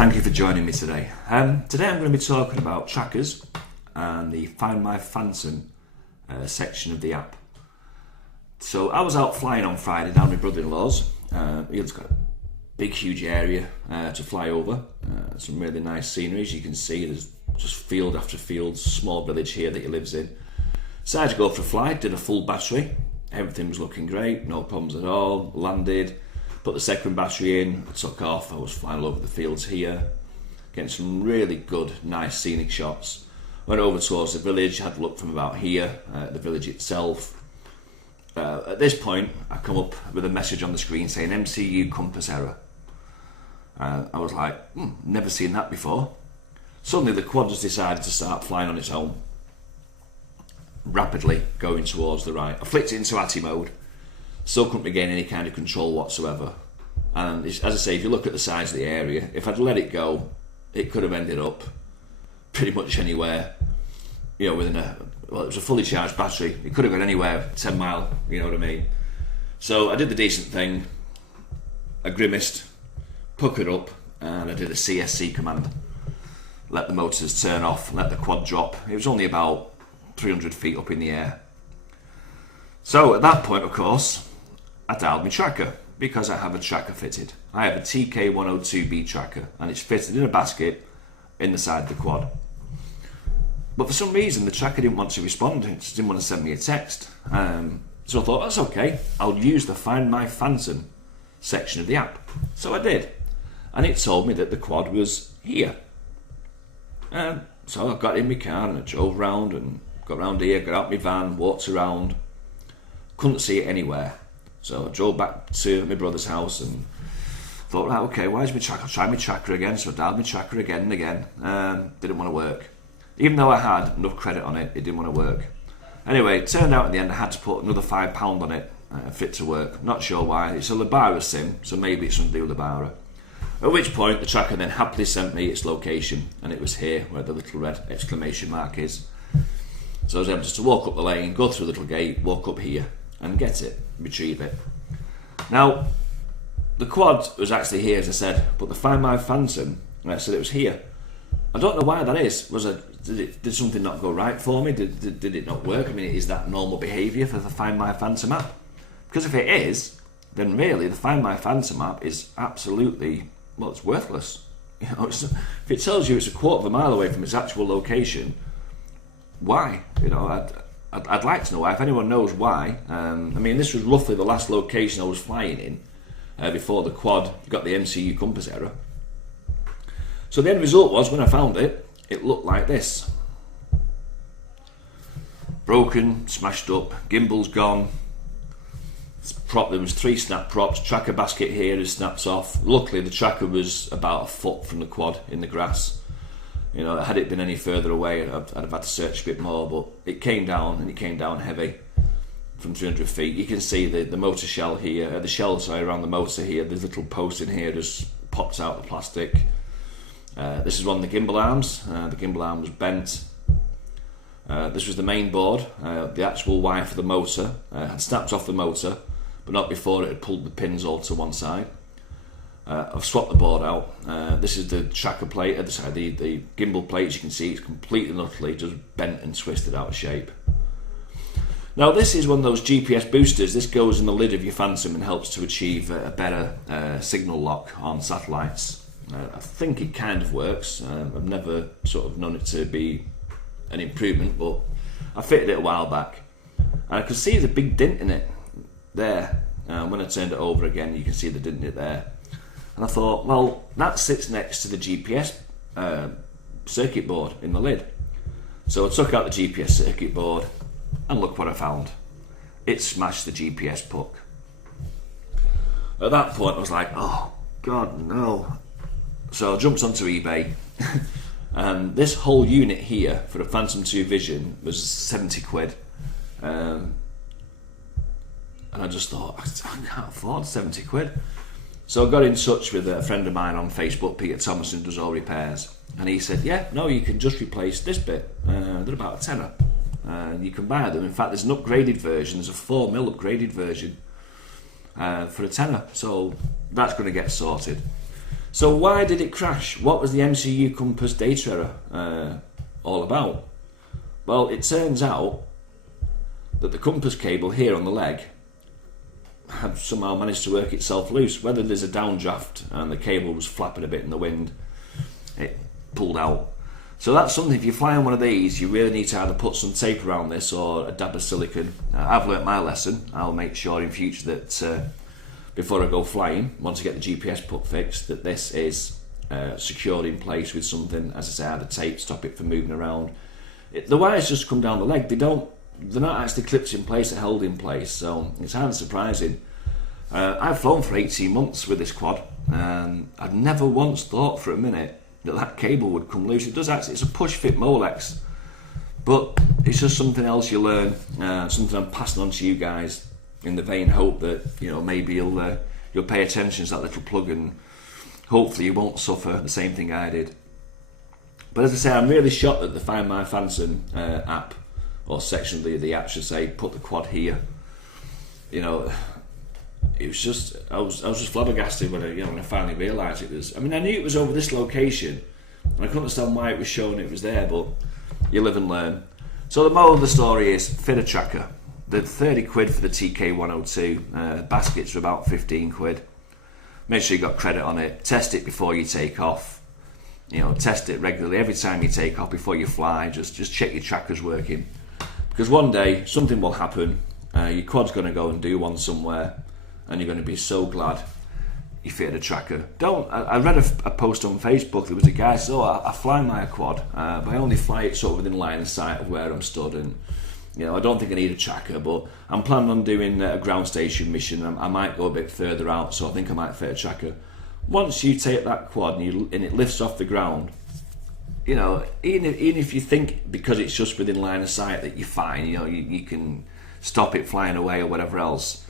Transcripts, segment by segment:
thank you for joining me today. Today I'm going to be talking about trackers and the Find My Phantom section of the app. So I was out flying on Friday down my brother-in-law's. He's got a big huge area to fly over, some really nice scenery. As you can see, there's just field after field, small village here that he lives in. Decided to go for a flight, did a full battery, everything was looking great, no problems at all, landed, put the second battery in, I took off, I was flying all over the fields here, getting some really good, nice scenic shots. Went over towards the village, had a look from about here, the village itself. At this point, I come up with a message on the screen saying MCU compass error. I was like, never seen that before. Suddenly the quad just decided to start flying on its own, rapidly going towards the right. I flicked it into ATTI mode, still couldn't regain any kind of control whatsoever. And as I say, if you look at the size of the area, if I'd let it go, it could have ended up pretty much anywhere, within it was a fully charged battery, it could have gone anywhere 10 mile, you know what I mean? So I did the decent thing, I grimaced, puckered up, and I did a CSC command. Let the motors turn off, let the quad drop. It was only about 300 feet up in the air. So at that point, of course, I dialed my tracker, because I have a tracker fitted. I have a TK102B tracker, and it's fitted in a basket in the side of the quad. But for some reason, the tracker didn't want to respond. It just didn't want to send me a text. So I thought, that's okay. I'll use the Find My Phantom section of the app. So I did. And it told me that the quad was here. So I got in my car and I drove round and got round here, got out my van, walked around. Couldn't see it anywhere. So I drove back to my brother's house and thought, right, okay, where's my tracker? I'll try my tracker again. So I dialed my tracker again and again. Didn't want to work. Even though I had enough credit on it, it didn't want to work. Anyway, it turned out in the end I had to put another £5 on it for it to work. Not sure why. It's a Lebara sim, so maybe it's something to do with Lebara. At which point the tracker then happily sent me its location, and it was here where the little red exclamation mark is. So I was able just to walk up the lane, go through the little gate, walk up here and get it, retrieve it. Now, the quad was actually here, as I said, but the Find My Phantom said it was here. I don't know why that is. Did something not go right for me? Did it not work? I mean, is that normal behaviour for the Find My Phantom app? Because if it is, then really the Find My Phantom app is absolutely, it's worthless. If it tells you it's a quarter of a mile away from its actual location, why? I'd like to know why. If anyone knows why. This was roughly the last location I was flying in before the quad got the MCU compass error. So the end result was, when I found it, it looked like this. Broken, smashed up, gimbal's gone. There was 3 snap props, tracker basket here is snapped off. Luckily the tracker was about a foot from the quad in the grass. Had it been any further away, I'd have had to search a bit more, but it came down, and it came down heavy from 300 feet. You can see the motor shell here, the shell around the motor here, the little post in here just popped out the plastic. This is one of the gimbal arms. The gimbal arm was bent. This was the main board. The actual wire for the motor had snapped off the motor, but not before it had pulled the pins all to one side. I've swapped the board out. This is the tracker plate, the gimbal plate. As you can see, it's completely and utterly just bent and twisted out of shape. Now, this is one of those GPS boosters. This goes in the lid of your Phantom and helps to achieve a better signal lock on satellites. I think it kind of works. I've never sort of known it to be an improvement, but I fitted it a while back. And I could see the big dent in it there. When I turned it over again, you can see the dent in it there. And I thought, well, that sits next to the GPS circuit board in the lid. So I took out the GPS circuit board, and look what I found. It smashed the GPS puck. At that point, I was like, oh, God, no. So I jumped onto eBay, and this whole unit here for a Phantom 2 Vision was 70 quid. And I just thought, I can't afford 70 quid. So I got in touch with a friend of mine on Facebook, Peter Thomason, does all repairs. And he said, yeah, no, you can just replace this bit. They're about a tenner. You can buy them. In fact, there's an upgraded version. There's a 4mm upgraded version for a tenner. So that's going to get sorted. So why did it crash? What was the MCU compass data error all about? Well, it turns out that the compass cable here on the leg had somehow managed to work itself loose. Whether there's a downdraft and the cable was flapping a bit in the wind, it pulled out. So that's something, if you're flying one of these, you really need to either put some tape around this or a dab of silicone. I've learnt my lesson. I'll make sure in future that before I go flying, once I get the GPS put fixed, that this is secured in place with something, as I say, either tape, stop it from moving around. The wires just come down the leg. They're not actually clipped in place, they're held in place, so it's hardly surprising. I've flown for 18 months with this quad, and I'd never once thought for a minute that cable would come loose. It does actually, it's a push fit Molex, but it's just something else you learn, something I'm passing on to you guys in the vain hope that, you know, maybe you'll pay attention to that little plug and hopefully you won't suffer the same thing I did. But as I say, I'm really shocked that the Find My Fanson app, or section of the app should say, put the quad here. You know, it was just, I was just flabbergasted when I finally realised it was. I mean, I knew it was over this location, and I couldn't understand why it was showing it was there, but you live and learn. So the moral of the story is, fit a tracker. The 30 quid for the TK102, baskets are about 15 quid. Make sure you got credit on it, test it before you take off. You know, test it regularly every time you take off before you fly. Just check your tracker's working, because one day something will happen. Your quad's going to go and do one somewhere, and you're going to be so glad you fitted a tracker. I read a post on Facebook. There was a guy said, I fly my quad, but I only fly it sort of within line of sight of where I'm stood, and you know, I don't think I need a tracker, but I'm planning on doing a ground station mission. I might go a bit further out, so I think I might fit a tracker. Once you take that quad and it lifts off the ground, you know, even if you think because it's just within line of sight that you're fine, you know, you can stop it flying away or whatever else,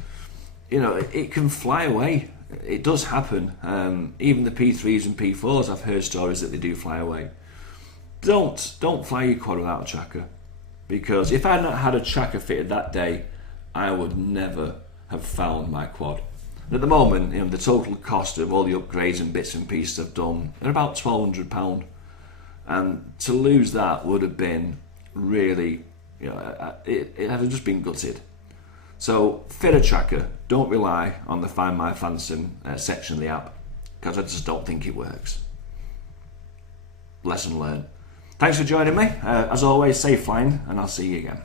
you know, it can fly away. It does happen. Even the P3s and P4s, I've heard stories that they do fly away. Don't fly your quad without a tracker, because if I had not had a tracker fitted that day, I would never have found my quad. At the moment, you know, the total cost of all the upgrades and bits and pieces I've done are about £1,200, and to lose that would have been really, you know, it had just been gutted. So fit a tracker. Don't rely on the Find My Fanson section of the app, because I just don't think it works. Lesson learned. Thanks for joining me. As always, safe flying, and I'll see you again.